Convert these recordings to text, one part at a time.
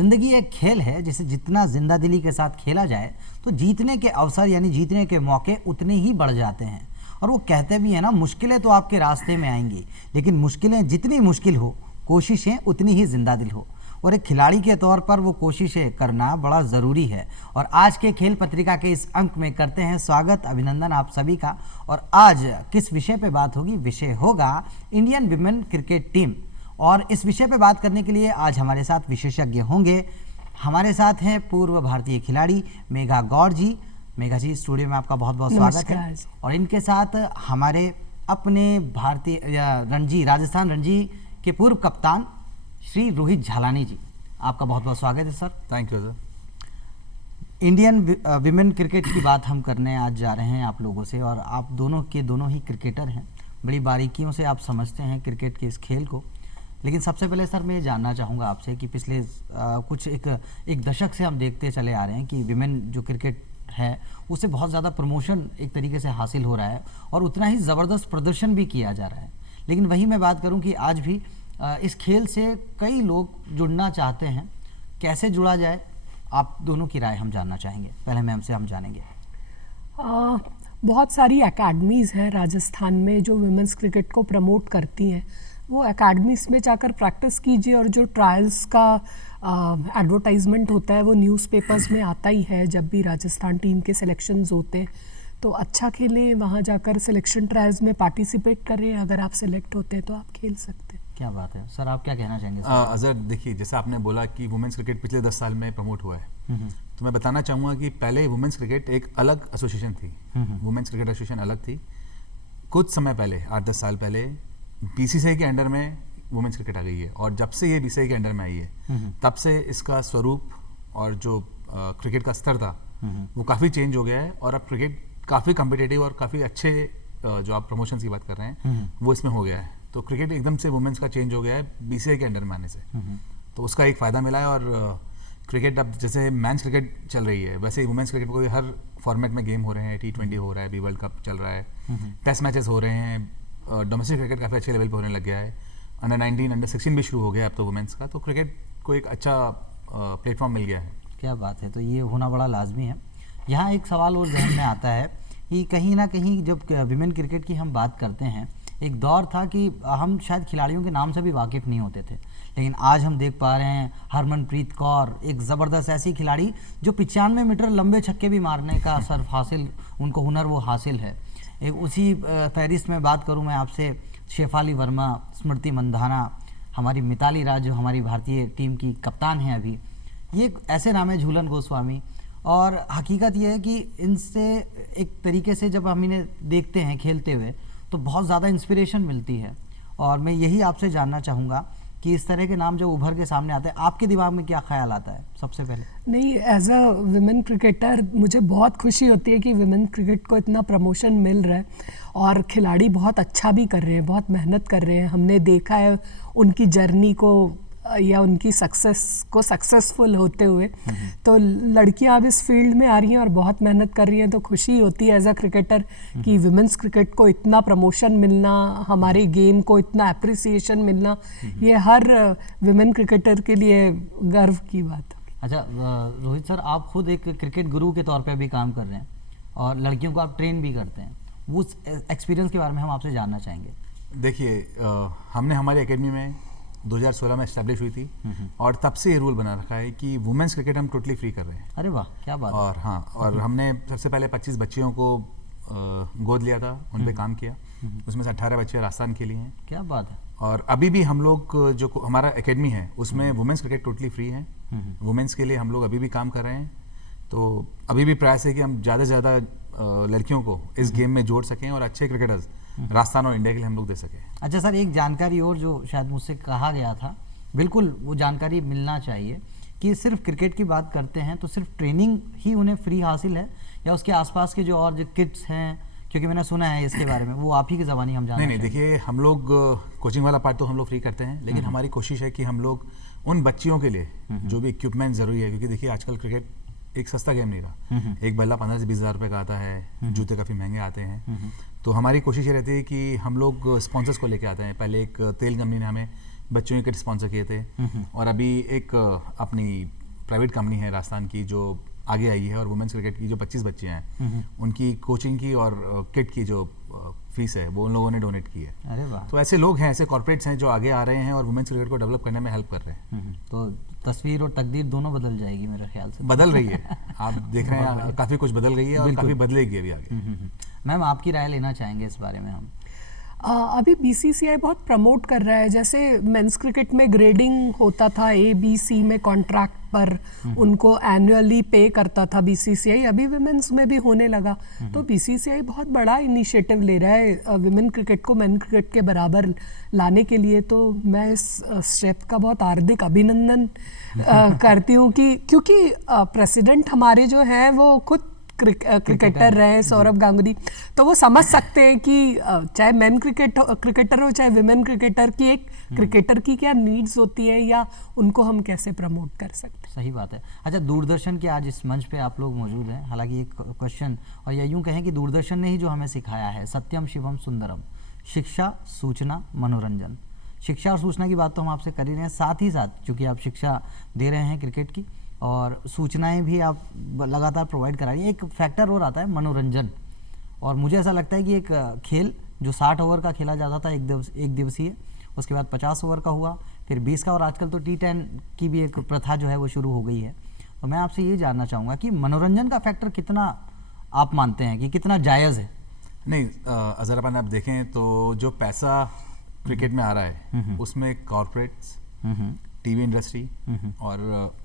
जिंदगी एक खेल है जिसे जितना जिंदा दिली के साथ खेला जाए तो जीतने के अवसर यानी जीतने के मौके उतने ही बढ़ जाते हैं। और वो कहते भी हैं ना, मुश्किलें तो आपके रास्ते में आएंगी, लेकिन मुश्किलें जितनी मुश्किल हो कोशिशें उतनी ही जिंदा दिल हो। और एक खिलाड़ी के तौर पर वो कोशिशें करना बड़ा ज़रूरी है। और आज के खेल पत्रिका के इस अंक में करते हैं स्वागत, अभिनंदन आप सभी का। और आज किस विषय पे बात होगी? विषय होगा इंडियन विमेन क्रिकेट टीम। और इस विषय पे बात करने के लिए आज हमारे साथ विशेषज्ञ होंगे। हमारे साथ हैं पूर्व भारतीय खिलाड़ी मेघा गौड़ जी। मेघा जी, स्टूडियो में आपका बहुत बहुत स्वागत है। और इनके साथ हमारे अपने भारतीय रणजी राजस्थान रणजी के पूर्व कप्तान श्री रोहित झालानी जी, आपका बहुत बहुत स्वागत है sir. Thank you sir. Indian women cricket की बात हम करने आज जा रहे हैं आप लोगों से। और आप दोनों के दोनों ही क्रिकेटर हैं, बड़ी बारीकियों से आप समझते हैं क्रिकेट के इस खेल को। लेकिन सबसे पहले सर मैं ये जानना चाहूँगा आपसे कि पिछले कुछ एक दशक से हम देखते चले आ रहे हैं कि विमेन जो क्रिकेट है उसे बहुत ज़्यादा प्रमोशन एक तरीके से हासिल हो रहा है और उतना ही ज़बरदस्त प्रदर्शन भी किया जा रहा है। लेकिन वही मैं बात करूं कि आज भी इस खेल से कई लोग जुड़ना चाहते हैं। कैसे जुड़ा जाए, आप दोनों की राय हम जानना चाहेंगे। पहले मैम से हम जानेंगे। बहुत सारी एकेडमीज़ हैं राजस्थान में जो वुमेंस क्रिकेट को प्रमोट करती हैं। वो एकेडमीज़ में जाकर प्रैक्टिस कीजिए और जो ट्रायल्स का एडवर्टाइजमेंट होता है वो न्यूज़पेपर्स में आता ही है। जब भी राजस्थान टीम के सिलेक्शंस होते हैं तो अच्छा खेलें, वहाँ जाकर सिलेक्शन ट्रायल्स में पार्टिसिपेट करें। अगर आप सिलेक्ट होते हैं तो आप खेल सकते हैं। क्या बात है सर, आप क्या कहना चाहेंगे? अजहर, देखिए जैसा आपने बोला कि वुमेन्स क्रिकेट पिछले 10 साल में प्रमोट हुआ है, तो मैं बताना चाहूँगा कि पहले वुमेन्स क्रिकेट एक अलग एसोसिएशन थी। वुमेन्स क्रिकेट एसोसिएशन अलग थी। कुछ समय पहले 8-10 साल पहले बीसीसीआई के अंडर में वुमेन्स क्रिकेट आ गई है। और जब से ये बीसीसीआई के अंडर में आई है तब से इसका स्वरूप और जो क्रिकेट का स्तर था वो काफ़ी चेंज हो गया है। और अब क्रिकेट काफ़ी कम्पिटेटिव और काफ़ी अच्छे जो आप प्रमोशंस की बात कर रहे हैं वो इसमें हो गया है। तो क्रिकेट एकदम से वुमेन्स का चेंज हो गया है बीसीसीआई के अंडर में आने से। तो उसका एक फ़ायदा मिला है। और क्रिकेट अब जैसे मैच क्रिकेट चल रही है वैसे ही वुमेन्स क्रिकेट को हर फॉर्मेट में गेम हो रहे हैं। T20 हो रहा है, अभी वर्ल्ड कप चल रहा है, टेस्ट मैचेस हो रहे हैं, डोमेस्टिक क्रिकेट काफ़ी अच्छे लेवल पे होने लग गया है। अंडर 19, अंडर 16 भी शुरू हो गया अब तो वुमेन्स का। तो क्रिकेट को एक अच्छा प्लेटफॉर्म मिल गया है। क्या बात है, तो ये होना बड़ा लाजमी है। यहाँ एक सवाल और जहन में आता है कि कहीं ना कहीं जब विमेन क्रिकेट की हम बात करते हैं, एक दौर था कि हम शायद खिलाड़ियों के नाम से भी वाकिफ़ नहीं होते थे। लेकिन आज हम देख पा रहे हैं हरमनप्रीत कौर, एक ज़बरदस्त ऐसी खिलाड़ी जो 95 मीटर लंबे छक्के भी मारने का सर्फ हासिल, उनको हुनर वो हासिल है। एक उसी फहरिस्त में बात करूं मैं आपसे, शेफाली वर्मा, स्मृति मंधाना, हमारी मिताली राज जो हमारी भारतीय टीम की कप्तान हैं अभी, ये ऐसे नाम है, झूलन गोस्वामी। और हकीकत ये है कि इनसे एक तरीके से जब हम इन्हें देखते हैं खेलते हुए तो बहुत ज़्यादा इंस्पिरेशन मिलती है। और मैं यही आपसे जानना चाहूँगा कि इस तरह के नाम जब उभर के सामने आते हैं आपके दिमाग में क्या ख्याल आता है सबसे पहले? नहीं, एज अ विमेन क्रिकेटर मुझे बहुत खुशी होती है कि विमेन क्रिकेट को इतना प्रमोशन मिल रहा है और खिलाड़ी बहुत अच्छा भी कर रहे हैं, बहुत मेहनत कर रहे हैं। हमने देखा है उनकी जर्नी को या उनकी सक्सेस को सक्सेसफुल होते हुए। तो लड़कियां अब इस फील्ड में आ रही हैं और बहुत मेहनत कर रही हैं। तो खुशी होती है एज अ क्रिकेटर कि विमेंस क्रिकेट को इतना प्रमोशन मिलना, हमारे गेम को इतना अप्रिसिएशन मिलना, ये हर विमेन क्रिकेटर के लिए गर्व की बात है। अच्छा रोहित सर, आप खुद एक क्रिकेट गुरु के तौर पे भी काम कर रहे हैं और लड़कियों को आप ट्रेन भी करते हैं। वो एक्सपीरियंस के बारे में हम आपसे जानना चाहेंगे। देखिए, हमने हमारी एकेडमी में 2016 में एस्टैब्लिश हुई थी और तब से ये रूल बना रखा है कि वुमेन्स क्रिकेट हम टोटली फ्री कर रहे हैं। अरे वाह, क्या बात। और हाँ, और हमने सबसे पहले 25 बच्चियों को गोद लिया था, उन पे काम किया। उसमें से 18 बच्चे राजस्थान के लिए हैं। क्या बात है। और अभी भी हम लोग जो हमारा एकेडमी है उसमें वुमेन्स क्रिकेट टोटली फ्री है। वुमेन्स के लिए हम लोग अभी भी काम कर रहे हैं। तो अभी भी प्रयास है कि हम ज़्यादा से ज़्यादा लड़कियों को इस गेम में जोड़ सकें और अच्छे क्रिकेटर्स राजस्थान और इंडिया के लिए हम लोग दे सकें। अच्छा सर, एक जानकारी और जो शायद मुझसे कहा गया था, बिल्कुल वो जानकारी मिलना चाहिए कि सिर्फ क्रिकेट की बात करते हैं तो सिर्फ ट्रेनिंग ही उन्हें फ्री हासिल है या उसके आसपास के जो और जो किट्स हैं, क्योंकि मैंने सुना है इसके बारे में, वो आप ही की ज़बानी हम जानना। नहीं, देखिए हम लोग कोचिंग वाला पार्ट तो हम लोग फ्री करते हैं, लेकिन हमारी कोशिश है कि हम लोग उन बच्चियों के लिए जो भी इक्विपमेंट ज़रूरी है, क्योंकि देखिए आजकल क्रिकेट एक सस्ता गेम नहीं रहा। एक बल्ला 15 से 20 हज़ार रुपये का आता है, जूते काफ़ी महंगे आते हैं। तो हमारी कोशिश ये रहती है कि हम लोग स्पॉन्सर्स को लेके आते हैं। पहले एक तेल कंपनी ने हमें बच्चों के किट स्पॉन्सर किए थे। और अभी एक अपनी प्राइवेट कंपनी है राजस्थान की जो आगे आई है, और वुमेन्स क्रिकेट की जो 25 बच्चे हैं उनकी कोचिंग की और किट की जो फीस है वो उन लोगों ने डोनेट की है। अरे वाह। तो ऐसे लोग हैं, ऐसे कॉर्पोरेट्स हैं जो आगे आ रहे हैं और वुमेन्स क्रिकेट को डेवलप करने में हेल्प कर रहे हैं। तो तस्वीर और तकदीर दोनों बदल जाएगी मेरे ख्याल से। बदल रही है, आप देख रहे हैं काफ़ी कुछ बदल गई है और काफ़ी बदलेगी अभी आगे। मैम आपकी राय लेना चाहेंगे इस बारे में हम। अभी बीसीसीआई बहुत प्रमोट कर रहा है, जैसे मेंस क्रिकेट में ग्रेडिंग होता था ABC में कॉन्ट्रैक्ट पर, उनको एनुअली पे करता था बीसीसीआई, अभी विमेंस में भी होने लगा। तो बीसीसीआई बहुत बड़ा इनिशिएटिव ले रहा है विमेन क्रिकेट को मेन क्रिकेट के बराबर लाने के लिए। तो मैं इस स्टेप का बहुत हार्दिक अभिनंदन करती हूँ कि क्योंकि प्रेसिडेंट हमारे जो हैं वो खुद क्रिकेटर रहे, सौरभ गांगुली, तो वो समझ सकते हैं कि चाहे मेन क्रिकेटर हो चाहे विमेन क्रिकेटर की, एक क्रिकेटर की क्या नीड्स होती है या उनको हम कैसे प्रमोट कर सकते हैं। सही बात है। अच्छा, दूरदर्शन के आज इस मंच पे आप लोग मौजूद हैं, हालांकि एक क्वेश्चन, और या यूँ कहें कि दूरदर्शन ने ही जो हमें सिखाया है सत्यम शिवम सुंदरम, शिक्षा सूचना मनोरंजन। शिक्षा और सूचना की बात तो हम आपसे कर ही रहे हैं, साथ ही साथ चूँकि आप शिक्षा दे रहे हैं क्रिकेट की और सूचनाएं भी आप लगातार प्रोवाइड करा रही है, एक फैक्टर और आता है मनोरंजन। और मुझे ऐसा लगता है कि एक खेल जो 60 ओवर का खेला जाता था एक दिवसीय, उसके बाद 50 ओवर का हुआ, फिर 20 का, और आजकल तो T10 की भी एक प्रथा जो है वो शुरू हो गई है। तो मैं आपसे ये जानना चाहूँगा कि मनोरंजन का फैक्टर कितना आप मानते हैं कि कितना जायज़ है? नहीं, अगर अपन आप देखें तो जो पैसा क्रिकेट में आ रहा है उसमें कॉर्पोरेट्स, टीवी इंडस्ट्री और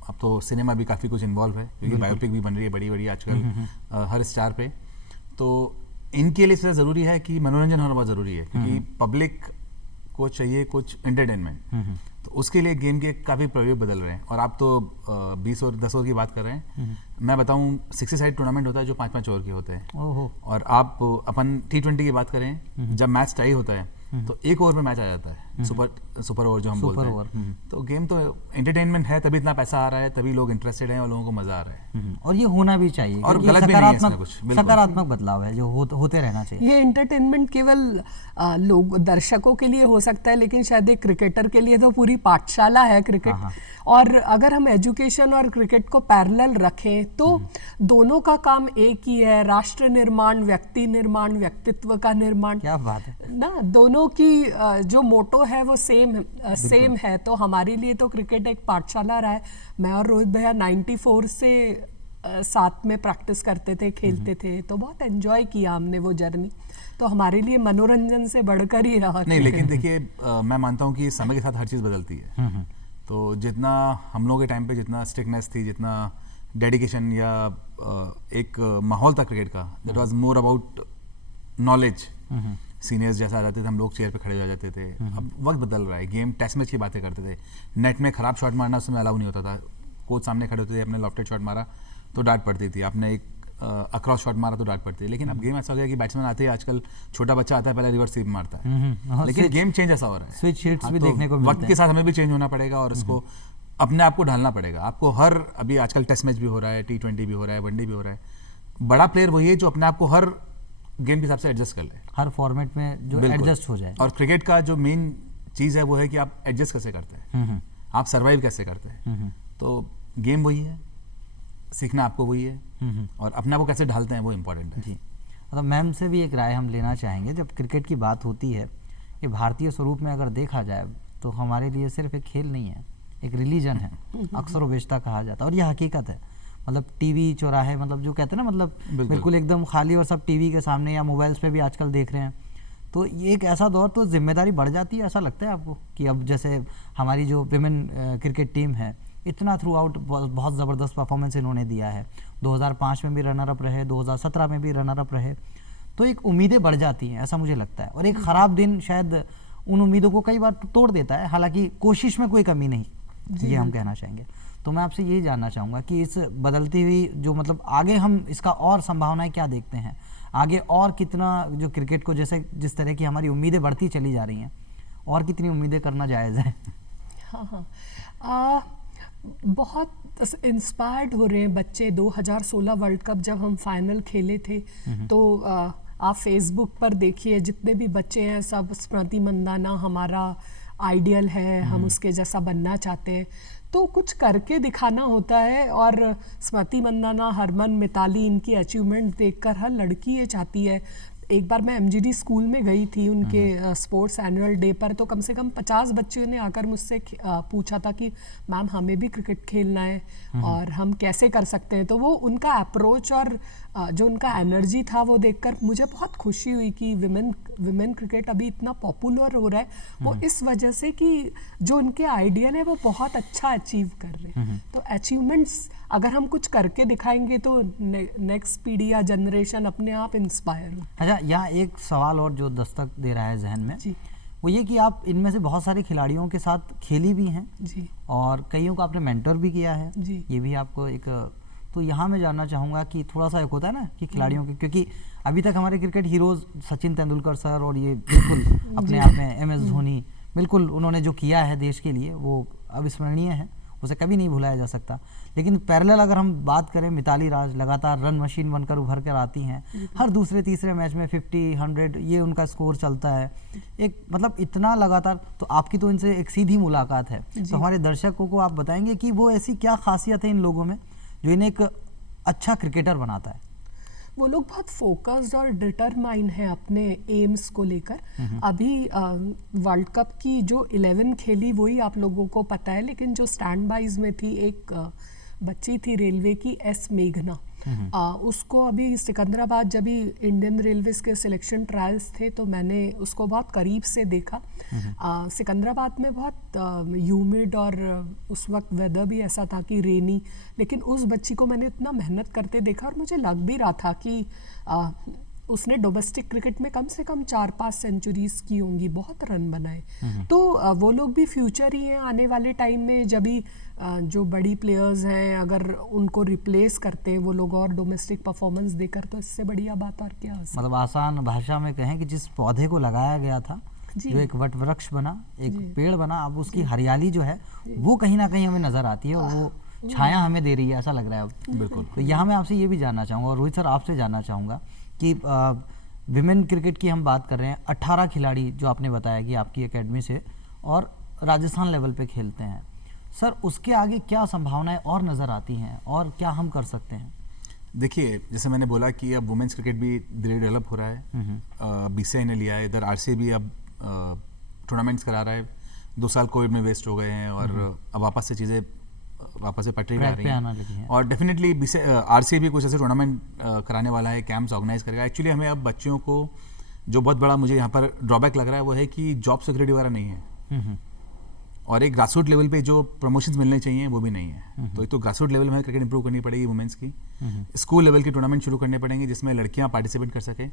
अब तो सिनेमा भी काफ़ी कुछ इन्वॉल्व है, क्योंकि बायोपिक भी बन रही है बड़ी बड़ी आजकल हर स्टार पे। तो इनके लिए सबसे ज़रूरी है कि मनोरंजन होना बहुत ज़रूरी है, क्योंकि पब्लिक को चाहिए कुछ एंटरटेनमेंट। तो उसके लिए गेम के काफ़ी प्रयोग बदल रहे हैं। और आप तो 20 और 10 ओवर की बात कर रहे हैं, मैं बताऊं 60 साइड टूर्नामेंट होता है जो 5-5 ओवर के होते हैं। ओहो। और आप अपन T20 की बात करें, जब मैच टाई होता है तो 1 ओवर में मैच आ जाता है, सुपर ओवर जो हम बोलते हैं। तो गेम तो एंटरटेनमेंट है, तभी इतना पैसा आ रहा है, तभी लोग इंटरेस्टेड हैं और लोगों को मजा आ रहा है। और ये होना भी चाहिए, और गलत भी नहीं है इसमें कुछ, सकारात्मक बदलाव है जो होते रहना चाहिए। ये एंटरटेनमेंट केवल लोग दर्शकों के लिए हो सकता है, लेकिन शायद एक क्रिकेटर के लिए तो पूरी पाठशाला है क्रिकेट। और अगर हम एजुकेशन और क्रिकेट को पैरेलल रखें तो दोनों का काम एक ही है, राष्ट्र निर्माण, व्यक्ति निर्माण, व्यक्तित्व का निर्माण। क्या बात है ना, दोनों की जो मोटो है वो सेम है। तो हमारे लिए तो क्रिकेट एक पाठशाला रहा है। मैं और रोहित भैया 94 से साथ में प्रैक्टिस करते थे, खेलते थे, तो बहुत एंजॉय किया हमने वो जर्नी। तो हमारे लिए मनोरंजन से बढ़कर ही रहा। नहीं, लेकिन देखिए मैं मानता हूँ कि समय के साथ हर चीज़ बदलती है। तो जितना हम लोगों के टाइम पे जितना स्ट्रिक्टनेस थी, जितना डेडिकेशन या एक माहौल था क्रिकेट का, that was more about knowledge. Seniors जैसा आ जाते थे, हम लोग चेयर पे खड़े हो जाते थे। अब वक्त बदल रहा है, गेम टेस्ट मैच की बातें करते थे, नेट में खराब शॉट मारना उसमें अलाउ नहीं होता था। कोच सामने खड़े होते थे, अपने लॉफ्टेड शॉट मारा तो डांट पड़ती थी, आपने एक अक्रॉस शॉट मारा तो डांट पड़ती है। लेकिन अब गेम ऐसा हो गया कि बैट्समैन आते हैं, आजकल छोटा बच्चा आता है पहले रिवर्स स्वीप मारता है, लेकिन गेम चेंज ऐसा हो रहा है, स्विच हिट्स भी तो देखने को मिलते हैं। वक्त के साथ हमें भी चेंज होना पड़ेगा और उसको अपने आप को ढालना पड़ेगा। आपको हर अभी आजकल टेस्ट मैच भी हो रहा है, T20 भी हो रहा है, वनडे भी हो रहा है। बड़ा प्लेयर वही है जो अपने आप को हर गेम के हिसाब से एडजस्ट कर ले, हर फॉर्मेट में जो एडजस्ट हो जाए। और क्रिकेट का जो मेन चीज़ है वो है कि आप एडजस्ट कैसे करते हैं, आप सर्वाइव कैसे करते हैं। तो गेम वही है, सीखना आपको वही है, और अपने आप को कैसे ढालते हैं वो इम्पोर्टेंट है। जी, मतलब मैम से भी एक राय हम लेना चाहेंगे। जब क्रिकेट की बात होती है, ये भारतीय स्वरूप में अगर देखा जाए तो हमारे लिए सिर्फ एक खेल नहीं है, एक रिलीजन है, अक्सर बेशता कहा जाता है, और यह हकीकत है। मतलब टीवी चौराहे, मतलब जो कहते हैं ना, मतलब बिल्कुल एकदम खाली, और सब टीवी के सामने या मोबाइल्स पे भी आजकल देख रहे हैं। तो ये एक ऐसा दौर, तो जिम्मेदारी बढ़ जाती है। ऐसा लगता है आपको कि अब जैसे हमारी जो विमेन क्रिकेट टीम है, इतना थ्रू आउट बहुत ज़बरदस्त परफॉर्मेंस इन्होंने दिया है, 2005 में भी रनर अप रहे, 2017 में भी रनर अप रहे, तो एक उम्मीदें बढ़ जाती हैं, ऐसा मुझे लगता है। और एक ख़राब दिन शायद उन उम्मीदों को कई बार तोड़ देता है, हालांकि कोशिश में कोई कमी नहीं, ये हम कहना चाहेंगे। तो मैं आपसे यही जानना चाहूँगा कि इस बदलती हुई जो, मतलब आगे हम इसका और संभावनाएं क्या देखते हैं, आगे और कितना जो क्रिकेट को जैसे जिस तरह की हमारी उम्मीदें बढ़ती चली जा रही हैं, और कितनी उम्मीदें करना जायज़ है? हाँ, बहुत इंस्पायर्ड हो रहे हैं बच्चे। 2016 वर्ल्ड कप जब हम फाइनल खेले थे, तो आप फेसबुक पर देखिए जितने भी बच्चे हैं, सब स्मृति मंदाना, हमारा आइडियल है, हम उसके जैसा बनना चाहते हैं, तो कुछ करके दिखाना होता है। और स्मृति मंदाना, हरमन, मिताली, इनकी अचीवमेंट देखकर हर लड़की ये चाहती है। एक बार मैं एमजीडी स्कूल में गई थी उनके स्पोर्ट्स एनुअल डे पर, तो कम से कम 50 बच्चों ने आकर मुझसे पूछा था कि मैम हमें भी क्रिकेट खेलना है और हम कैसे कर सकते हैं। तो वो उनका अप्रोच और जो उनका एनर्जी था वो देखकर मुझे बहुत खुशी हुई कि विमेन क्रिकेट अभी इतना पॉपुलर हो रहा है, वो इस वजह से कि जो उनके आइडियल है वो बहुत अच्छा अचीव कर रहे हैं। तो अचीवमेंट्स अगर हम कुछ करके दिखाएंगे तो नेक्स्ट पीढ़ी या जनरेशन अपने आप इंस्पायर हो। अच्छा, यहाँ एक सवाल और जो दस्तक दे रहा है जहन में जी, वो ये कि आप इनमें से बहुत सारे खिलाड़ियों के साथ खेली भी हैं जी, और कईयों को आपने मेंटर भी किया है। जी। ये भी आपको एक, तो यहाँ मैं जानना चाहूँगा कि थोड़ा सा एक होता है ना कि खिलाड़ियों के, क्योंकि अभी तक हमारे cricket heroes Sachin Tendulkar sir और ये बिल्कुल अपने आप में MS धोनी, बिल्कुल उन्होंने जो किया है देश के लिए वो अविस्मरणीय है, उसे कभी नहीं भुलाया जा सकता। लेकिन पैरेलल अगर हम बात करें, मिताली राज लगातार रन मशीन बनकर उभर कर आती हैं, हर दूसरे तीसरे मैच में 50, 100 ये उनका स्कोर चलता है, एक मतलब इतना लगातार। तो आपकी तो इनसे एक सीधी मुलाकात है, तो हमारे दर्शकों को आप बताएंगे कि वो ऐसी क्या खासियत है इन लोगों में जो इन्हें एक अच्छा क्रिकेटर बनाता है? वो लोग बहुत फोकस्ड और डिटरमाइन हैं अपने एम्स को लेकर। अभी वर्ल्ड कप की जो 11 खेली वही आप लोगों को पता है, लेकिन जो स्टैंड बाइज में थी एक बच्ची थी रेलवे की, एस मेघना, उसको अभी सिकंदराबाद जब भी इंडियन रेलवेज के सिलेक्शन ट्रायल्स थे तो मैंने उसको बहुत करीब से देखा। सिकंदराबाद में बहुत ह्यूमिड और उस वक्त वेदर भी ऐसा था कि रेनी, लेकिन उस बच्ची को मैंने इतना मेहनत करते देखा और मुझे लग भी रहा था कि उसने डोमेस्टिक क्रिकेट में कम से कम 4-5 सेंचुरीज की होंगी, बहुत रन बनाए। तो वो लोग भी फ्यूचर ही हैं आने वाले टाइम में, जब भी जो बड़ी प्लेयर्स हैं अगर उनको रिप्लेस करते हैं वो लोग और डोमेस्टिक परफॉर्मेंस देकर, तो इससे बढ़िया बात और क्या हो सकती है। मतलब आसान भाषा में कहें कि जिस पौधे को लगाया गया था, जो एक वट वृक्ष बना, एक पेड़ बना, अब उसकी हरियाली जो है वो कहीं ना कहीं हमें नजर आती है, वो छाया हमें दे रही है, ऐसा लग रहा है अब। बिल्कुल। तो यहाँ मैं आपसे ये भी जानना चाहूँगा, और रोहित सर आपसे जानना चाहूँगा कि विमेन क्रिकेट की हम बात कर रहे हैं, 18 खिलाड़ी जो आपने बताया कि आपकी एकेडमी से और राजस्थान लेवल पे खेलते हैं, सर उसके आगे क्या संभावनाएं और नज़र आती हैं और क्या हम कर सकते हैं? देखिए, जैसे मैंने बोला कि अब वुमेन्स क्रिकेट भी धीरे डेवलप हो रहा है। BCCI ने लिया है, इधर RCB भी अब टूर्नामेंट्स करा रहा है। 2 साल कोविड में वेस्ट हो गए हैं और अब वापस से चीज़ें वापस से पटरी पे आ रही हैं। और डेफिनेटली RCB भी कुछ ऐसे टूर्नामेंट कराने वाला है, कैंप्स ऑर्गेनाइज करेगा। एक्चुअली हमें अब बच्चियों को जो बहुत बड़ा मुझे यहाँ पर ड्रॉबैक लग रहा है वो है कि जॉब सिक्योरिटी वगैरह नहीं है और एक ग्रासरूट लेवल पे जो प्रमोशंस मिलने चाहिए वो भी नहीं है। तो एक तो ग्रासरूट लेवल में क्रिकेट इंप्रूव करनी पड़ेगी वुमेन्स की, स्कूल लेवल के टूर्नामेंट शुरू करने पड़ेंगे जिसमें लड़कियां पार्टिसिपेट कर सके।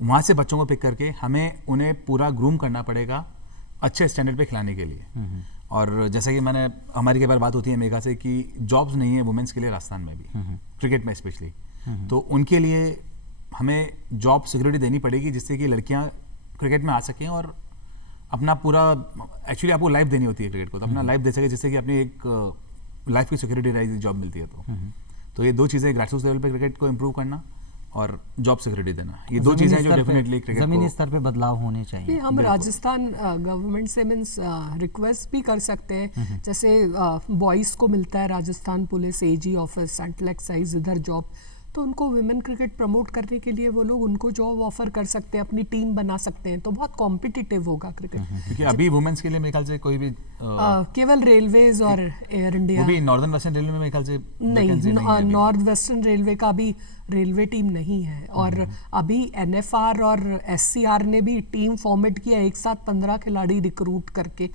वहाँ से बच्चों को पिक करके हमें उन्हें पूरा ग्रूम करना पड़ेगा अच्छे स्टैंडर्ड पे खिलाने के लिए। और जैसे कि मैंने हमारी कई बार बात होती है मेघा से कि जॉब्स नहीं है वुमेन्स के लिए राजस्थान में भी, क्रिकेट में स्पेशली, तो उनके लिए हमें जॉब सिक्योरिटी देनी पड़ेगी जिससे कि लड़कियां क्रिकेट में आ सकें और अपना पूरा, एक्चुअली आपको लाइफ देनी होती है क्रिकेट को, तो अपना लाइफ दे सके जिससे कि अपनी एक लाइफ की सिक्योरिटी रही, जॉब मिलती है। तो ये 2 चीज़ें, ग्रासरूट्स लेवल पे क्रिकेट को इम्प्रूव करना और जॉब सिक्योरिटी देना, ये 2 चीज़ें जो डेफिनेटली क्रिकेट जमीनी स्तर पे बदलाव होने चाहिए। हम राजस्थान गवर्नमेंट से मीन्स रिक्वेस्ट भी कर सकते हैं, जैसे बॉयज़ को मिलता है Rajasthan police AG office, central excise, इधर जॉब, तो उनको विमेन क्रिकेट प्रमोट करने के लिए वो लोग उनको जॉब ऑफर कर सकते हैं, अपनी टीम बना सकते हैं, तो बहुत कॉम्पिटिटिव होगा क्रिकेट। क्योंकि अभी वुमेन्स के लिए मेरे ख्याल से कोई भी केवल रेलवेज और एयर इंडिया, वो भी नॉर्दर्न वेस्टर्न रेलवे में मेरे ख्याल से नहीं, नॉर्थ वेस्टर्न रेलवे का भी रेलवे टीम नहीं है। और अभी NFR और SCR ने भी टीम फॉर्मेट किया एक साथ 15 खिलाड़ी रिक्रूट करके।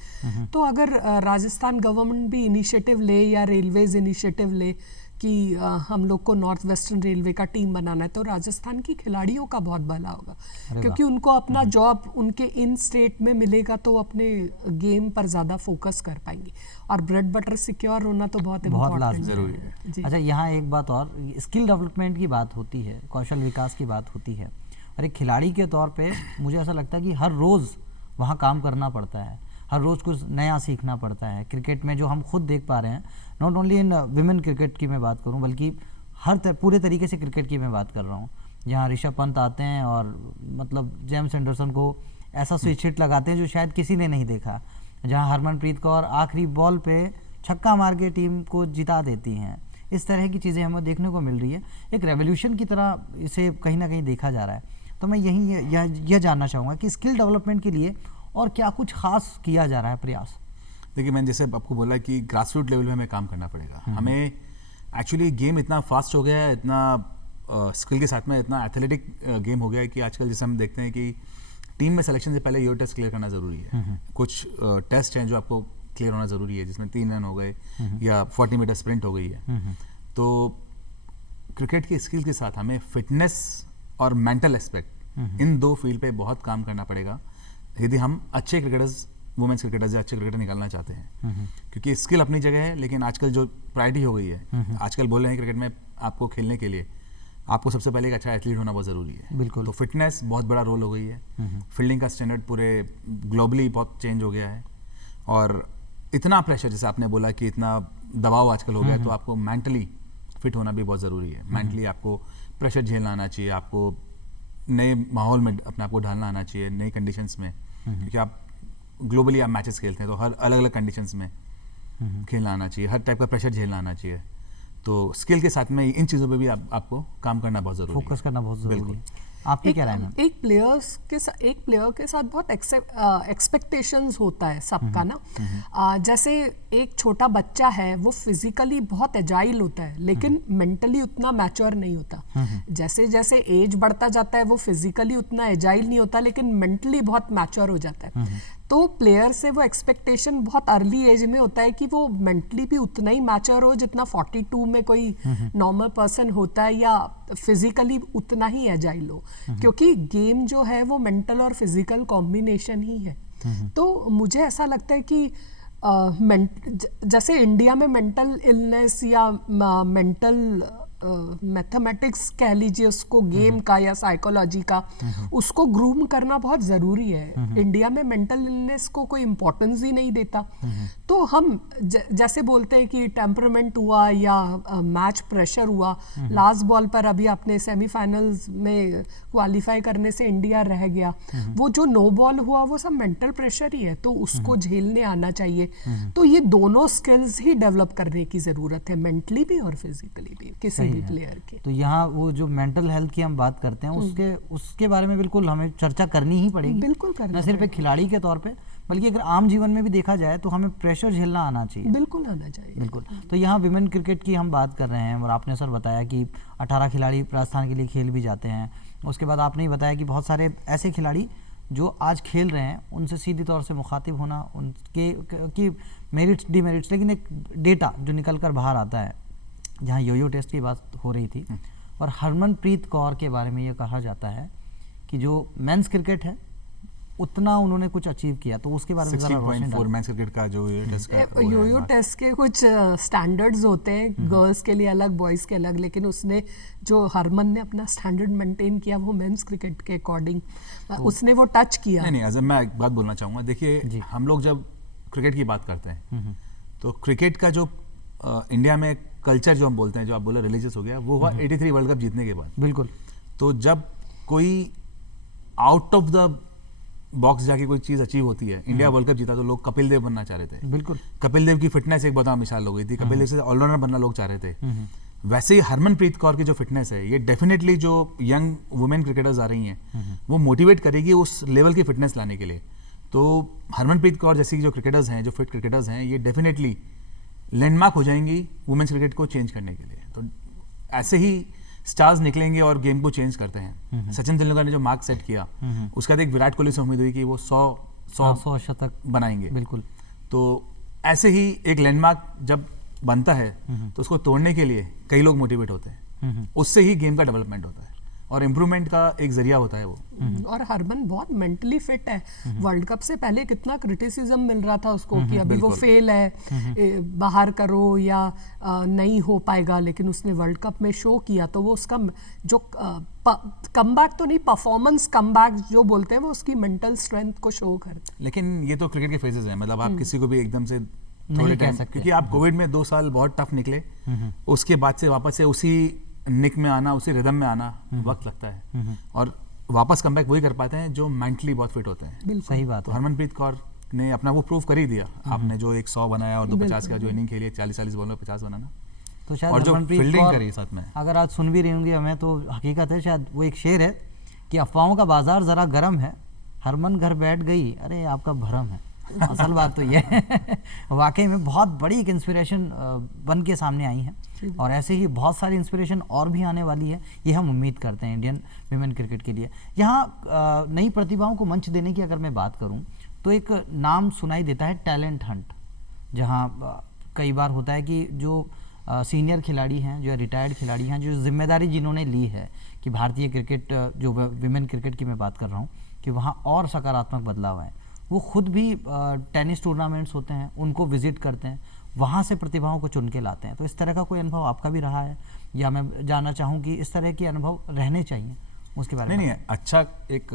तो अगर राजस्थान गवर्नमेंट भी इनिशिएटिव ले या रेलवेज इनिशिएटिव ले कि हम लोग को नॉर्थ वेस्टर्न रेलवे का टीम बनाना है, तो राजस्थान की खिलाड़ियों का बहुत भला होगा, क्योंकि उनको अपना जॉब उनके इन स्टेट में मिलेगा तो अपने गेम पर ज़्यादा फोकस कर पाएंगे। और ब्रेड बटर सिक्योर होना तो बहुत इम्पोर्टेंट जरूरी है। अच्छा, यहाँ एक बात और, स्किल डेवलपमेंट की बात होती है, कौशल विकास की बात होती है, और एक खिलाड़ी के तौर पे मुझे ऐसा लगता है कि हर रोज़ वहाँ काम करना पड़ता है, हर रोज़ कुछ नया सीखना पड़ता है। क्रिकेट में जो हम खुद देख पा रहे हैं, not only in women cricket की मैं बात करूं, बल्कि पूरे तरीके से क्रिकेट की मैं बात कर रहा हूं, जहां ऋषभ पंत आते हैं और मतलब जेम्स एंडरसन को ऐसा स्विच हिट लगाते हैं जो शायद किसी ने नहीं देखा। जहां हरमनप्रीत कौर आखिरी बॉल पे छक्का मार के टीम को जिता देती हैं। इस तरह की चीज़ें हमें देखने को मिल रही है, एक रेवोल्यूशन की तरह इसे कहीं ना कहीं देखा जा रहा है। तो मैं यह जानना चाहूँगा कि स्किल डेवलपमेंट के लिए और क्या कुछ खास किया जा रहा है प्रयास। देखिए, मैंने जैसे आपको बोला कि ग्रास रूट लेवल में हमें काम करना पड़ेगा। हमें एक्चुअली गेम इतना फास्ट हो गया है, इतना स्किल के साथ में इतना एथलेटिक गेम हो गया है कि आजकल जैसे हम देखते हैं कि टीम में सिलेक्शन से पहले यो टेस्ट क्लियर करना ज़रूरी है। कुछ टेस्ट हैं जो आपको क्लियर होना ज़रूरी है, जिसमें 3 रन हो गए या 40 मीटर स्प्रिंट हो गई है। तो क्रिकेट की स्किल के साथ हमें फिटनेस और मेंटल एस्पेक्ट, इन 2 फील्ड पे बहुत काम करना पड़ेगा यदि हम अच्छे क्रिकेटर्स, वुमेन्स क्रिकेटर्स या अच्छे क्रिकेटर निकालना चाहते हैं। क्योंकि स्किल अपनी जगह है, लेकिन आजकल जो प्रायोरिटी हो गई है, आजकल बोल रहे हैं क्रिकेट में आपको खेलने के लिए आपको सबसे पहले एक अच्छा एथलीट होना बहुत ज़रूरी है। बिल्कुल। तो फिटनेस बहुत बड़ा रोल हो गई है। फील्डिंग का स्टैंडर्ड पूरे ग्लोबली बहुत चेंज हो गया है, और इतना प्रेशर, जैसे आपने बोला कि इतना दबाव आजकल हो गया है, तो आपको मेंटली फिट होना भी बहुत ज़रूरी है। मेंटली आपको प्रेशर झेलना आना चाहिए, आपको नए माहौल में अपने आप को ढालना आना चाहिए, नई कंडीशंस में, क्योंकि आप ग्लोबली आप मैचेस खेलते हैं तो हर अलग अलग कंडीशंस में खेलना आना चाहिए, हर टाइप का प्रेशर झेलना आना चाहिए। तो स्किल के साथ में इन चीज़ों पे भी आपको काम करना बहुत ज़रूरी है, फोकस करना बहुत ज़रूरी है। आपकी क्या राय है? एक प्लेयर के साथ बहुत एक्सपेक्टेशंस होता है सबका ना। जैसे एक छोटा बच्चा है, वो फिजिकली बहुत एजाइल होता है, लेकिन मेंटली उतना मैच्योर नहीं होता। जैसे जैसे एज बढ़ता जाता है, वो फिजिकली उतना एजाइल नहीं होता, लेकिन मेंटली बहुत मैच्योर हो जाता है। तो प्लेयर से वो एक्सपेक्टेशन बहुत अर्ली एज में होता है कि वो मेंटली भी उतना ही मैच्योर हो जितना 42 में कोई नॉर्मल पर्सन होता है, या फिजिकली उतना ही एजाइल हो, क्योंकि गेम जो है वो मेंटल और फिजिकल कॉम्बिनेशन ही है। तो मुझे ऐसा लगता है कि जैसे इंडिया में मेंटल इलनेस या मेंटल मैथमेटिक्स कह लीजिए उसको, गेम का या साइकोलॉजी का, उसको ग्रूम करना बहुत ज़रूरी है। इंडिया में मेंटल इलनेस को कोई इम्पोर्टेंस ही नहीं देता। तो हम जैसे बोलते हैं कि टेम्परामेंट हुआ या मैच प्रेशर हुआ, लास्ट बॉल पर अभी आपने सेमीफाइनल्स में क्वालिफाई करने से इंडिया रह गया, वो जो नो बॉल हुआ वो सब मेंटल प्रेशर ही है, तो उसको झेलने आना चाहिए। तो ये दोनों स्किल्स ही डेवलप करने की ज़रूरत है, मेंटली भी और फिजिकली भी, किसी भी प्लेयर के। तो यहाँ वो जो मेंटल हेल्थ की हम बात करते हैं, उसके बारे में बिल्कुल हमें चर्चा करनी ही पड़ेगी। बिल्कुल करना, न सिर्फ एक खिलाड़ी के तौर पे, बल्कि अगर आम जीवन में भी देखा जाए तो हमें प्रेशर झेलना आना चाहिए। बिल्कुल आना चाहिए, बिल्कुल। तो यहाँ विमेन क्रिकेट की हम बात कर रहे हैं, और आपने सर बताया कि 18 खिलाड़ी राजस्थान के लिए खेल भी जाते हैं। उसके बाद आपने ही बताया कि बहुत सारे ऐसे खिलाड़ी जो आज खेल रहे हैं, उनसे सीधी तौर से मुखातिब होना, उनके की मेरिट्स डिमेरिट्स, लेकिन एक डेटा जो निकल कर बाहर आता है, जहाँ योयो टेस्ट की बात हो रही थी, और हरमनप्रीत कौर के बारे में ये कहा जाता है कि जो मेंस क्रिकेट है उतना उन्होंने कुछ अचीव किया, तो उसके बारे में 60.4 मेंस क्रिकेट का जो योयो टेस्ट के कुछ स्टैंडर्ड्स होते हैं, गर्ल्स के लिए अलग, बॉयज़ के अलग, लेकिन उसने जो हरमन ने अपना स्टैंडर्ड मेंटेन किया वो मेंस क्रिकेट के अकॉर्डिंग उसने वो टच किया। नहीं, अजब मैं एक बात बोलना चाहूँगा। देखिए, हम लोग जब क्रिकेट की बात करते हैं तो क्रिकेट का जो इंडिया में कल्चर जो हम बोलते हैं, जो आप बोले रिलीजियस हो गया, वो हुआ 83 वर्ल्ड कप जीतने के बाद। बिल्कुल। तो जब कोई आउट ऑफ द बॉक्स जाके कोई चीज़ अचीव होती है, इंडिया वर्ल्ड कप जीता तो लोग कपिल देव बनना चाह रहे थे। बिल्कुल। कपिल देव की फिटनेस एक बहुत मिसाल हो गई थी, कपिल देव से ऑलराउंडर बनना लोग चाह रहे थे। वैसे ही हरमनप्रीत कौर की जो फिटनेस है, ये डेफिनेटली जो यंग वुमेन क्रिकेटर्स आ रही हैं वो मोटिवेट करेगी उस लेवल की फिटनेस लाने के लिए। तो हरमनप्रीत कौर जैसी जो क्रिकेटर्स हैं, जो फिट क्रिकेटर्स हैं, ये डेफिनेटली लैंडमार्क हो जाएंगी वुमेन्स क्रिकेट को चेंज करने के लिए। तो ऐसे ही स्टार्स निकलेंगे और गेम को चेंज करते हैं। सचिन तेंदुलकर ने जो मार्क सेट किया, उसके बाद एक विराट कोहली से उम्मीद हुई कि वो 100 शतक बनाएंगे। बिल्कुल। तो ऐसे ही एक लैंडमार्क जब बनता है तो उसको तोड़ने के लिए कई लोग मोटिवेट होते हैं, उससे ही गेम का डेवलपमेंट होता है और इम्प्रूवमेंट का एक जरिया होता है वो। और हरमन बहुत मेंटली फिट है। वर्ल्ड कप से पहले कितना क्रिटिसिज्म मिल रहा था उसको कि अभी वो फेल है, बाहर करो या नहीं हो पाएगा, लेकिन उसने वर्ल्ड कप में शो किया। तो वो उसका जो कमबैक तो नहीं, परफॉर्मेंस कमबैक जो बोलते हैं, वो उसकी मेंटल स्ट्रेंथ को शो करता है। लेकिन ये तो क्रिकेट के फेजेस हैं, मतलब आप किसी को भी एकदम से थोड़े टाइम, क्योंकि आप कोविड में 2 साल बहुत टफ निकले, उसके बाद से वापस से उसी निक में आना, उसी रिदम में आना वक्त लगता है, और वापस कमबैक वही कर पाते हैं जो मेंटली बहुत फिट होते हैं। सही बात तो है। हरमनप्रीत कौर आपने अपना वो प्रूव कर ही दिया। आपने जो एक 100 बनाया और 250 का जो इनिंग खेली, 40-40 बॉल में 50 बनाना, तो शायद और जो हरमनप्रीत फील्डिंग कौर करी साथ में। अगर आज सुन भी रही होंगी हमें, तो हकीकत है, शायद वो एक शेर है कि अफवाहों का बाजार ज़रा गर्म है, हरमन घर बैठ गई, अरे आपका भरम है। असल बात तो ये है वाकई में बहुत बड़ी एक इंस्पिरेशन बन के सामने आई है, और ऐसे ही बहुत सारी इंस्पिरेशन और भी आने वाली है, ये हम उम्मीद करते हैं इंडियन विमेन क्रिकेट के लिए। यहाँ नई प्रतिभाओं को मंच देने की अगर मैं बात करूँ तो एक नाम सुनाई देता है टैलेंट हंट, जहाँ कई बार होता है कि जो सीनियर खिलाड़ी हैं, जो रिटायर्ड खिलाड़ी हैं, जो जिम्मेदारी जिन्होंने ली है कि भारतीय क्रिकेट, जो विमेन क्रिकेट की मैं बात कर रहा हूँ, कि वहाँ और सकारात्मक बदलाव आए, वो खुद भी टेनिस टूर्नामेंट्स होते हैं उनको विजिट करते हैं, वहाँ से प्रतिभाओं को चुन के लाते हैं। तो इस तरह का कोई अनुभव आपका भी रहा है, या मैं जानना चाहूँ कि इस तरह के अनुभव रहने चाहिए, उसके बारे में? नहीं, अच्छा, एक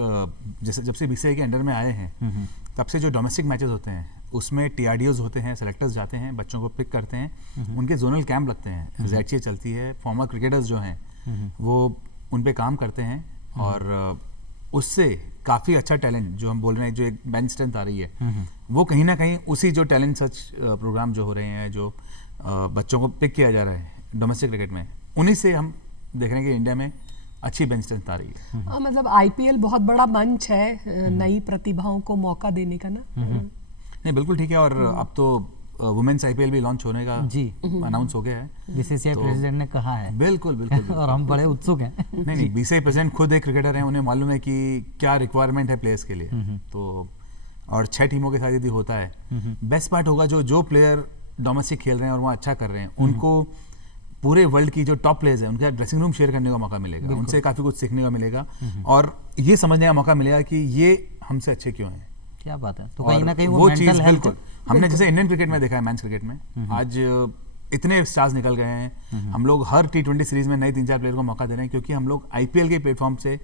जैसे जब से BCCI के अंडर में आए हैं तब से जो डोमेस्टिक मैचेस होते हैं उसमें TRDOs होते हैं, सेलेक्टर्स जाते हैं, बच्चों को पिक करते हैं, उनके जोनल कैंप लगते हैं, ZCA चलती है, फॉर्मर क्रिकेटर्स जो हैं वो उन पे काम करते हैं, और उससे काफ़ी अच्छा टैलेंट जो हम बोल रहे हैं, जो एक बेंच स्ट्रेंथ आ रही है, वो कहीं ना कहीं उसी जो टैलेंट सर्च प्रोग्राम जो हो रहे हैं, जो बच्चों को पिक किया जा रहा है डोमेस्टिक क्रिकेट में, उन्हीं से हम देख रहे हैं कि इंडिया में अच्छी बेंच स्ट्रेंथ आ रही है। मतलब IPL बहुत बड़ा मंच है नई प्रतिभाओं को मौका देने का ना। नहीं, बिल्कुल ठीक है, और अब तो वुमेन्स IPL भी लॉन्च होने का जी अनाउंस हो गया है, BCCI प्रेसिडेंट ने कहा है। बिल्कुल बिल्कुल और हम बड़े उत्सुक हैं। नहीं, BCCI प्रेसिडेंट खुद एक क्रिकेटर हैं, उन्हें मालूम है कि क्या रिक्वायरमेंट है प्लेयर्स के लिए, तो और 6 टीमों के साथ यदि होता है, बेस्ट पार्ट होगा जो प्लेयर डोमेस्टिक खेल रहे हैं और वो अच्छा कर रहे हैं, उनको पूरे वर्ल्ड की जो टॉप प्लेयर्स हैं उनका ड्रेसिंग रूम शेयर करने का मौका मिलेगा, उनसे काफ़ी कुछ सीखने का मिलेगा, और ये समझने का मौका मिलेगा कि ये हमसे अच्छे क्यों हैं। क्या बात है, तो कहीं ना कहीं वो मेंटल चीज़ हेल्थ, बिल्कुल हमने जैसे इंडियन क्रिकेट में देखा है, मेंस क्रिकेट में आज इतने स्टार्स निकल गए हैं, हम लोग हर T20 सीरीज में नए 3-4 प्लेयर को मौका दे रहे हैं, क्योंकि हम लोग IPL के प्लेटफॉर्म से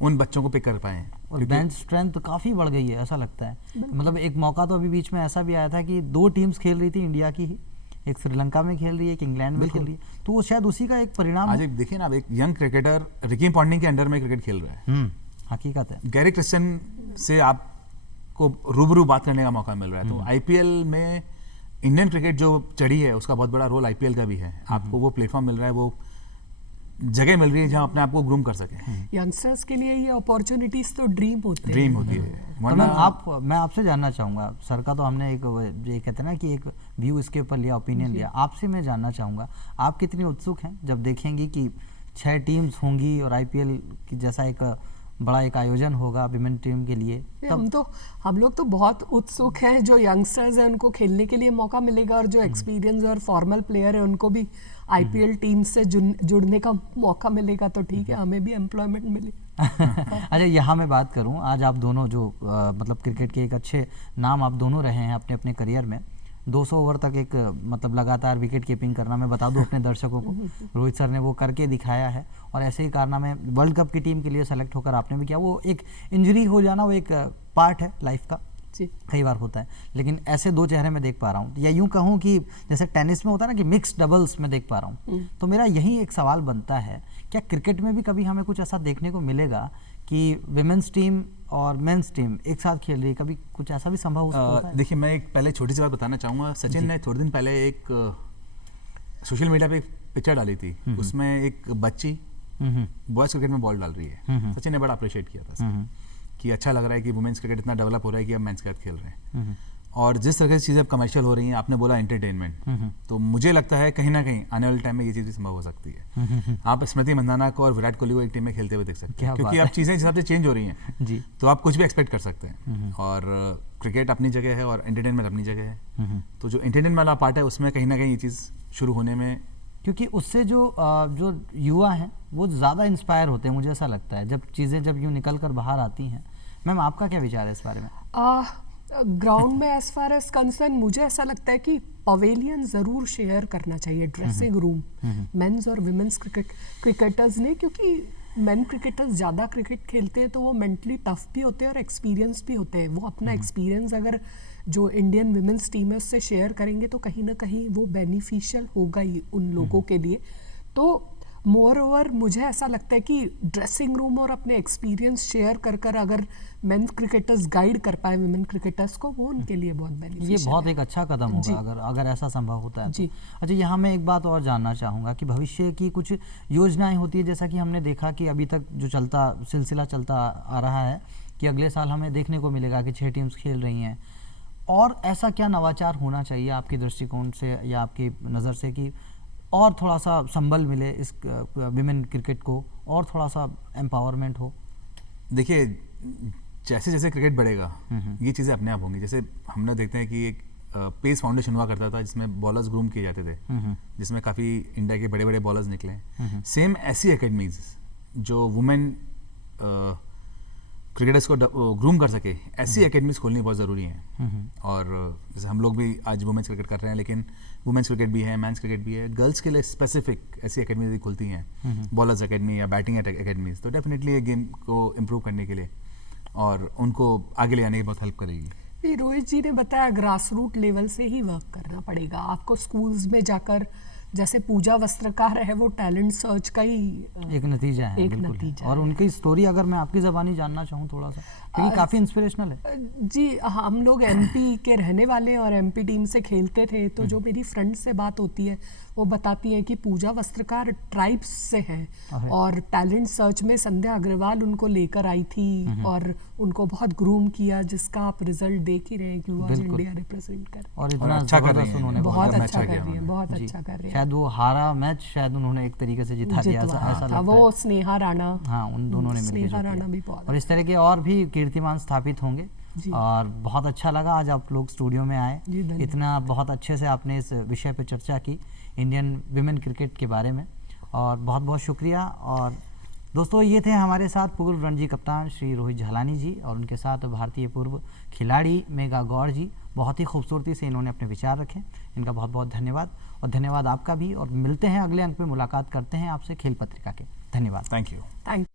उन बच्चों को पिक कर पाए हैं, और बेंच स्ट्रेंथ काफ़ी बढ़ गई है, ऐसा लगता है। मतलब एक मौका तो अभी बीच में ऐसा भी आया था कि 2 टीम्स खेल रही थी इंडिया की ही, एक श्रीलंका में खेल रही है, एक इंग्लैंड में खेल रही है, तो वो शायद उसी का एक परिणाम आज है। एक देखिए ना, अब एक यंग क्रिकेटर रिकी पॉन्टिंग के अंडर में क्रिकेट खेल रहा है, हकीकत है। गैरी क्रिस्टियन से आपको रूबरू बात करने का मौका मिल रहा है, तो IPL में इंडियन क्रिकेट जो चढ़ी है उसका बहुत बड़ा रोल IPL का भी है, आपको वो प्लेटफॉर्म मिल रहा है, वो जगह मिल रही है जहां अपने आप को ग्रूम कर सके। यंगस्टर्स के लिए ये अपॉर्चुनिटीज तो ड्रीम होती है, ड्रीम होती है। तो मैं आपसे जानना चाहूँगा, सर का तो हमने एक ये कहते हैं ना कि एक व्यू इसके ऊपर लिया, ओपिनियन लिया, आपसे मैं जानना चाहूँगा आप कितनी उत्सुक हैं जब देखेंगी कि 6 टीम्स होंगी और IPL की जैसा एक बड़ा एक आयोजन होगा विमेन टीम के लिए? हम लोग तो बहुत उत्सुक हैं, जो यंगस्टर्स हैं उनको खेलने के लिए मौका मिलेगा, और जो एक्सपीरियंस और फॉर्मल प्लेयर है उनको भी IPL टीम से जुड़ने का मौका मिलेगा, तो ठीक है, हमें भी एम्प्लॉयमेंट मिले। अच्छा, यहाँ मैं बात करूँ, आज आप दोनों जो मतलब क्रिकेट के एक अच्छे नाम आप दोनों रहे हैं अपने अपने करियर में, 200 ओवर तक एक मतलब लगातार विकेट कीपिंग करना, मैं बता दूं अपने दर्शकों को, रोहित सर ने वो करके दिखाया है, और ऐसे ही कारनामे वर्ल्ड कप की टीम के लिए सेलेक्ट होकर आपने भी किया। वो एक इंजरी हो जाना वो एक पार्ट है लाइफ का, कई बार होता है, लेकिन ऐसे 2 चेहरे मैं देख पा रहा हूँ, या यूँ कहूँ कि जैसे टेनिस में होता है ना कि मिक्स्ड डबल्स में देख पा रहा हूँ। तो मेरा यही एक सवाल बनता है, क्या क्रिकेट में भी कभी हमें कुछ ऐसा देखने को मिलेगा कि विमेंस टीम और मेंस टीम एक साथ खेल रही है? कभी कुछ ऐसा भी संभव होता है? देखिए, मैं एक पहले छोटी सी बात बताना चाहूँगा। सचिन ने थोड़े दिन पहले एक सोशल मीडिया पे एक पिक्चर डाली थी, उसमें एक बच्ची बॉयज़ क्रिकेट में बॉल डाल रही है। सचिन ने बड़ा अप्रिशिएट किया था कि अच्छा लग रहा है कि वुमेन्स क्रिकेट इतना डेवलप हो रहा है कि अब मेंस क्रिकेट खेल रहे हैं, और जिस तरह से चीज़ें अब कमर्शियल हो रही हैं, आपने बोला एंटरटेनमेंट, तो मुझे लगता है कहीं ना कहीं आने वाले टाइम में ये चीज़ भी संभव हो सकती है। आप स्मृति मंदाना को और विराट कोहली को एक टीम में खेलते हुए देख सकते हैं, क्योंकि अब चीज़ें जिस हिसाब से चेंज हो रही हैं जी, तो आप कुछ भी एक्सपेक्ट कर सकते हैं। और क्रिकेट अपनी जगह है और एंटरटेनमेंट अपनी जगह है, तो जो एंटरटेनमेंट वाला पार्ट है उसमें कहीं ना कहीं ये चीज़ शुरू होने में, क्योंकि उससे जो युवा हैं वो ज़्यादा इंस्पायर होते हैं, मुझे ऐसा लगता है, जब चीज़ें जब यूँ निकल कर बाहर आती हैं। मैम, आपका क्या विचार है इस बारे में? ग्राउंड में एज फार एज कंसर्न मुझे ऐसा लगता है कि पवेलियन ज़रूर शेयर करना चाहिए, ड्रेसिंग रूम, मेंस और विमेंस क्रिकेटर्स ने, क्योंकि मेन क्रिकेटर्स ज़्यादा क्रिकेट खेलते हैं तो वो मेंटली टफ भी होते हैं और एक्सपीरियंस भी होते हैं। वो अपना एक्सपीरियंस अगर जो इंडियन विमेंस टीम है उससे शेयर करेंगे तो कहीं ना कहीं वो बेनिफिशियल होगा ही उन लोगों के लिए। तो मोर ओवर मुझे ऐसा लगता है कि ड्रेसिंग रूम और अपने एक्सपीरियंस शेयर कर कर अगर मेंस क्रिकेटर्स गाइड कर पाए वुमेन क्रिकेटर्स को, वो उनके लिए बहुत ये बेनिफिशियल बहुत है। एक अच्छा कदम जी। होगा अगर ऐसा संभव होता है तो। जी। अच्छा, यहाँ मैं एक बात और जानना चाहूँगा कि भविष्य की कुछ योजनाएं होती है, जैसा कि हमने देखा कि अभी तक जो सिलसिला चलता आ रहा है कि अगले साल हमें देखने को मिलेगा कि 6 टीम्स खेल रही हैं, और ऐसा क्या नवाचार होना चाहिए आपके दृष्टिकोण से या आपकी नज़र से कि और थोड़ा सा संबल मिले इस विमेन क्रिकेट को, और थोड़ा सा एम्पावरमेंट हो? देखिए, जैसे जैसे क्रिकेट बढ़ेगा ये चीज़ें अपने आप होंगी। जैसे हमने देखते हैं कि एक पेस फाउंडेशन हुआ करता था जिसमें बॉलर्स ग्रूम किए जाते थे, जिसमें काफ़ी इंडिया के बड़े बड़े बॉलर्स निकले हैं। सेम ऐसी एकेडमीज जो वुमेन क्रिकेटर्स को ग्रूम कर सके, ऐसी एकेडमीज खोलनी बहुत ज़रूरी हैं। और जैसे हम लोग भी आज वुमेन्स क्रिकेट कर रहे हैं, लेकिन वुमेन्स क्रिकेट भी है, मेंस क्रिकेट भी है। गर्ल्स के लिए स्पेसिफिक ऐसी एकेडमीज खुलती हैं, बॉलर्स एकेडमी या बैटिंग एकेडमीज, तो डेफिनेटली ये गेम को इम्प्रूव करने के लिए और उनको आगे ले आने की बहुत हेल्प करेगी। ये रोहित जी ने बताया ग्रास रूट लेवल से ही वर्क करना पड़ेगा आपको। स्कूल्स में जाकर, जैसे पूजा वस्त्रकार है, वो टैलेंट सर्च का ही एक नतीजा है, एक बिल्कुल। नतीजा और है। उनकी स्टोरी अगर मैं आपकी ज़बानी जानना चाहूँ थोड़ा सा, क्योंकि काफ़ी इंस्पिरेशनल है। जी, हम लोग एमपी के रहने वाले हैं और एमपी टीम से खेलते थे, तो जो मेरी फ्रेंड से बात होती है वो बताती है कि पूजा वस्त्रकार ट्राइब्स से हैं और टैलेंट सर्च में संध्या अग्रवाल उनको लेकर आई थी और उनको बहुत ग्रूम किया, जिसका आप रिजल्ट देख ही रहे हैं कि वो आज बिल्कुल। इंडिया रिप्रेजेंट कर और इतना अच्छा कर रही ज़बरदस्त हैं। उन्होंने बहुत मतलब अच्छा अच्छा कर किया रही है, उन्होंने। बहुत जी। अच्छा कर रही है। शायद वो हारा मैच शायद उन्होंने एक तरीके से जिता दिया, ऐसा जितवाया लगता था है। वो स्नेहा राणा। हाँ, उन दोनों ने मिलकर स्नेहा जो राणा किया। भी बहुत और इस तरह के और भी कीर्तिमान स्थापित होंगे। जी। और बहुत अच्छा लगा आज आप लोग स्टूडियो में आए, जी, धन्यवाद। इतना बहुत अच्छे से आपने इस विषय पर चर्चा की, इंडियन विमेन क्रिकेट के बारे में, और बहुत बहुत शुक्रिया। और दोस्तों, ये थे हमारे साथ पूर्व रणजी कप्तान श्री रोहित झालानी जी और उनके साथ भारतीय पूर्व खिलाड़ी मेघा गौड़ जी। बहुत ही खूबसूरती से इन्होंने अपने विचार रखे, इनका बहुत बहुत धन्यवाद। और धन्यवाद आपका भी, और मिलते हैं अगले अंक में, मुलाकात करते हैं आपसे खेल पत्रिका के। धन्यवाद। Thank you. थैंक